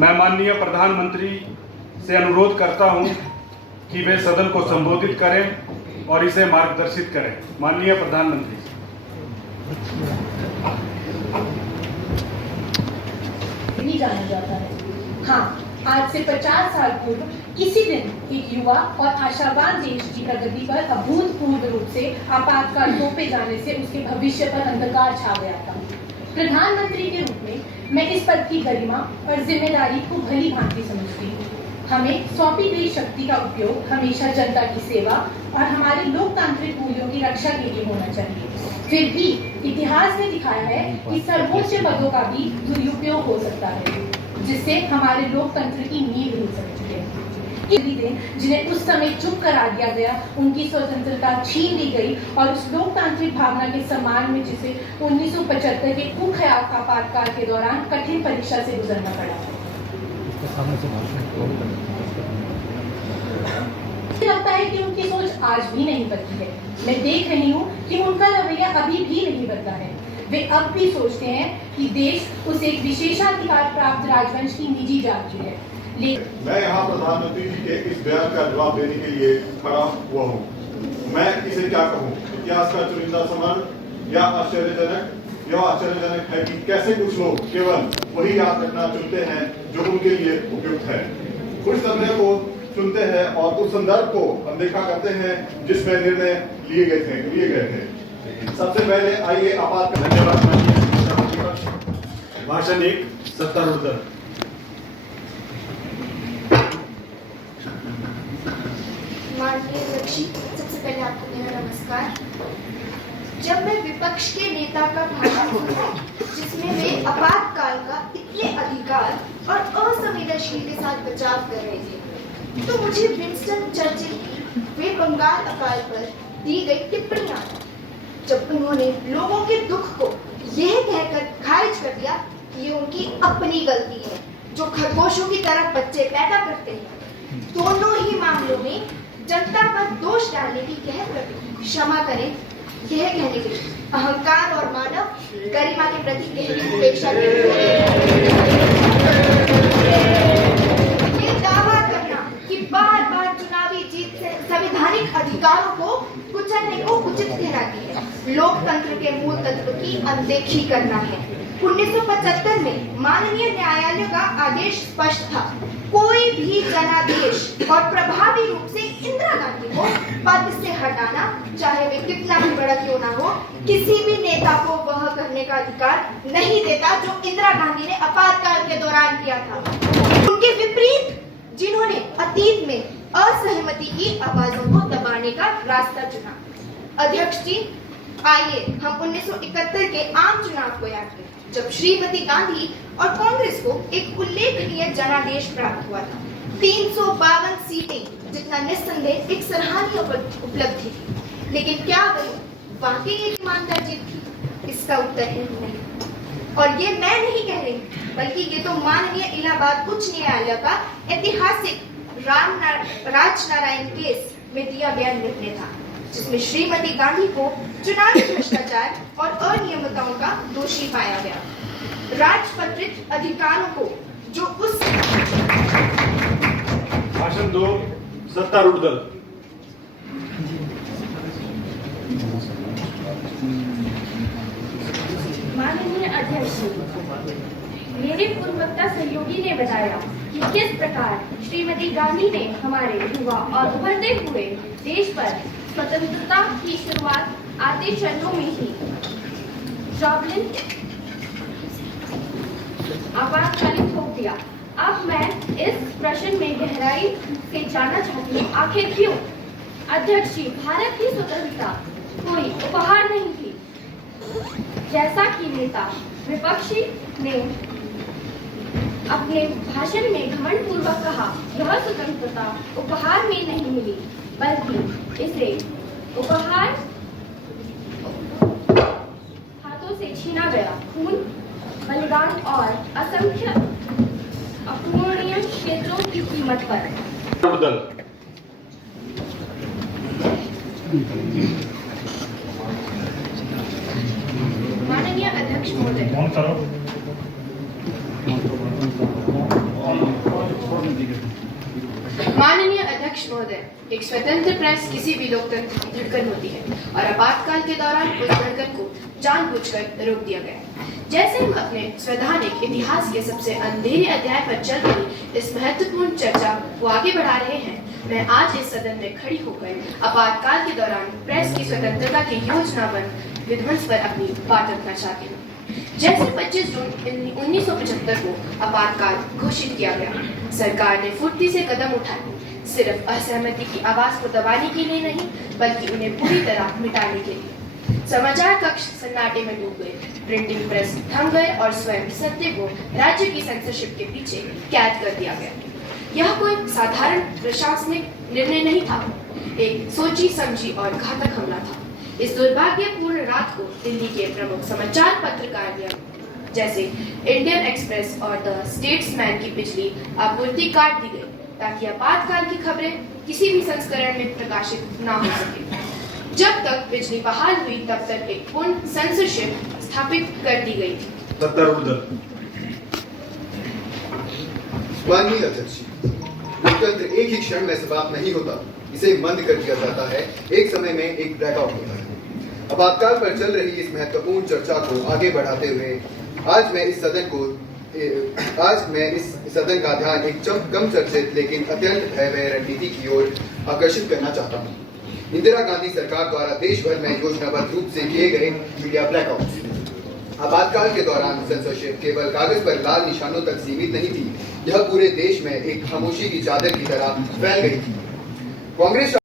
मैं माननीय प्रधानमंत्री से अनुरोध करता हूं कि वे सदन को संबोधित करें और इसे मार्गदर्शित करें। माननीय प्रधानमंत्री। नहीं जाना जाता है। हाँ, आज से 50 साल पूर्व इसी दिन एक युवा और आशावान देश की प्रगति पर अभूतपूर्व रूप से आपातकाल थोपे जाने से उसके भविष्य पर अंधकार छा गया था। प्रधानमंत्री के रूप में मैं इस पद की गरिमा और जिम्मेदारी को भली भांति समझती हूँ। हमें सौंपी गई शक्ति का उपयोग हमेशा जनता की सेवा और हमारे लोकतांत्रिक मूल्यों की रक्षा के लिए होना चाहिए। फिर भी इतिहास ने दिखाया है कि सर्वोच्च पदों का भी दुरुपयोग हो सकता है, जिससे हमारे लोकतंत्र की नींव हिल सकती है। जिन्हें उस समय चुप करा दिया गया, उनकी स्वतंत्रता छीन ली गई और उस लोकतांत्रिक भावना के सम्मान में जिसे 1975 के कुख्यात आपातकाल के दौरान कठिन परीक्षा से गुजरना पड़ा। लगता है कि उनकी सोच आज भी नहीं बदली है। मैं देख रही हूँ कि उनका रवैया अभी भी नहीं बदला है। वे अब भी सोचते हैं कि देश उस एक विशेषाधिकार प्राप्त राजवंश की निजी जाति है। मैं यहाँ प्रधानमंत्री जी के इस बयान का जवाब देने के लिए खड़ा हुआ हूँ। मैं इसे क्या कहूँ, इतिहास का चुनिंदा समान या आश्चर्यजनक? यह आश्चर्यजनक है कि कैसे कुछ लोग केवल वही याद रखना चुनते हैं जो उनके लिए उपयुक्त है। कुछ समय को चुनते हैं और उस संदर्भ को अनदेखा करते हैं जिसमें निर्णय लिए गए थे। सबसे पहले आइए आपात का धन्यवाद। भाषण 1 सत्तारूढ़ दल। माननीय अध्यक्ष, सबसे पहले आपको मेरा नमस्कार। जब मैं विपक्ष के नेता का भाषण सुनती जिसमें वे आपातकाल का इतने अधिकार और असंवेदनशील के साथ बचाव कर रहे थे, तो मुझे विंस्टन चर्चिल की वे बंगाल अकाल पर दी गई टिप्पणियां, जब उन्होंने लोगों के दुख को यह कहकर खारिज कर दिया कि ये उनकी अपनी गलती है जो खरगोशों की तरह बच्चे पैदा करते हैं। दोनों ही मामलों में जनता पर दोष डालने की कह प्रति क्षमा करें, यह कहने के अहंकार और मानव गरिमा के प्रति गहरी उपेक्षा ये दावा करना कि बार बार चुनावी जीत से संवैधानिक अधिकारों को कुचलने को उचित ठहराती है, लोकतंत्र के मूल तत्व की अनदेखी करना है। 1975 में माननीय न्यायालय का आदेश स्पष्ट था, कोई भी जनादेश और प्रभावी रूप से इंदिरा गांधी को पद से हटाना, चाहे वे कितना भी बड़ा क्यों ना हो, किसी भी नेता को वह करने का अधिकार नहीं देता जो इंदिरा गांधी ने आपातकाल के दौरान किया था। उनके विपरीत जिन्होंने अतीत में असहमति की आवाजों को दबाने का रास्ता चुना। अध्यक्ष जी, आइए हम 1971 के आम चुनाव को याद करें, जब श्रीमती गांधी और कांग्रेस को एक उल्लेखनीय जनादेश प्राप्त हुआ था। 352 सीटें, जितना निस्संदेह एक सराहनीय उपलब्धि थी। लेकिन क्या वही वाकई एक ईमानदार जीत थी? इसका उत्तर है नहीं। और ये मैं नहीं कह रही, बल्कि ये तो माननीय इलाहाबाद उच्च न्यायालय का ऐतिहासिक राजनारायण केस में दिया गया निर्णय था, जिसमें श्रीमती गांधी को चुनावी भ्रष्टाचार और अनियमितताओं का दोषी पाया गया। राजपत्रित अधिकारों को जो उस भाषण 2 सत्तारूढ़ दल। माननीय अध्यक्ष, मेरे पूर्ववक्ता सहयोगी ने बताया कि किस प्रकार श्रीमती गांधी ने हमारे युवा और उभरते हुए देश पर स्वतंत्रता की शुरुआत आते चरणों में ही जॉबलिन आपातकालीन थोप दिया। अब मैं इस प्रश्न में गहराई से जानना चाहती हूँ, आखिर क्यों? अध्यक्ष जी, भारत की स्वतंत्रता कोई उपहार नहीं थी, जैसा कि नेता विपक्षी ने अपने भाषण में घमंड पूर्वक कहा। यह स्वतंत्रता उपहार में नहीं मिली, बल्कि इसे उपहार हाथों से छीना गया। खून, बलिदान और असंख्य अपूरणीय क्षेत्रों की कीमत पर। माननीय अध्यक्ष महोदय, माननीय अध्यक्ष महोदय, एक स्वतंत्र प्रेस किसी भी लोकतंत्र की धड़कन होती है और आपातकाल के दौरान उस धड़कन को जानबूझकर रोक दिया गया। जैसे हम अपने संवैधानिक इतिहास के सबसे अंधेरे अध्याय पर चल रही इस महत्वपूर्ण चर्चा को आगे बढ़ा रहे हैं, मैं आज इस सदन में खड़ी होकर आपातकाल के दौरान प्रेस की स्वतंत्रता के योजनाबद्ध विध्वंस पर अपनी बात रखना चाहती हूँ। जैसे 25 जून 1975 को आपातकाल घोषित किया गया, सरकार ने फुर्ती से कदम उठाए, सिर्फ असहमति की आवाज को दबाने के लिए नहीं, बल्कि उन्हें पूरी तरह मिटाने के लिए। समाचार कक्ष सन्नाटे में डूब गए, प्रिंटिंग प्रेस थम गए और स्वयं सत्य को राज्य की सेंसरशिप के पीछे कैद कर दिया गया। यह कोई साधारण प्रशासनिक निर्णय नहीं था, एक सोची समझी और घातक हमला था। इस दुर्भाग्यपूर्ण रात को दिल्ली के प्रमुख समाचार पत्रकारियों जैसे इंडियन एक्सप्रेस और द स्टेट्समैन की बिजली आपूर्ति काट दी गई, ताकि आपातकाल की खबरें किसी भी संस्करण में प्रकाशित न हो सके। जब तक बिजली बहाल हुई, तब तक एक पूर्ण सेंसरशिप स्थापित कर दी गई थी। माननीय अध्यक्ष, लोकतंत्र एक ही क्षण में समाप्त नहीं होता, इसे मंद कर दिया जाता है, एक समय में एक ब्लैकआउट होता है। आपातकाल पर चल रही इस महत्वपूर्ण चर्चा को आगे बढ़ाते हुए आज मैं इस सदन का ध्यान एक कम चर्चित लेकिन अत्यंत भयावह रणनीति की ओर आकर्षित करना चाहता हूँ। इंदिरा गांधी सरकार द्वारा देश भर में योजनाबद्ध रूप से किए गए मीडिया ब्लैकआउट। आपातकाल के दौरान सेंसरशिप केवल कागज पर लाल निशानों तक सीमित नहीं थी, यह पूरे देश में एक खामोशी की चादर की तरह फैल गई थी। कांग्रेस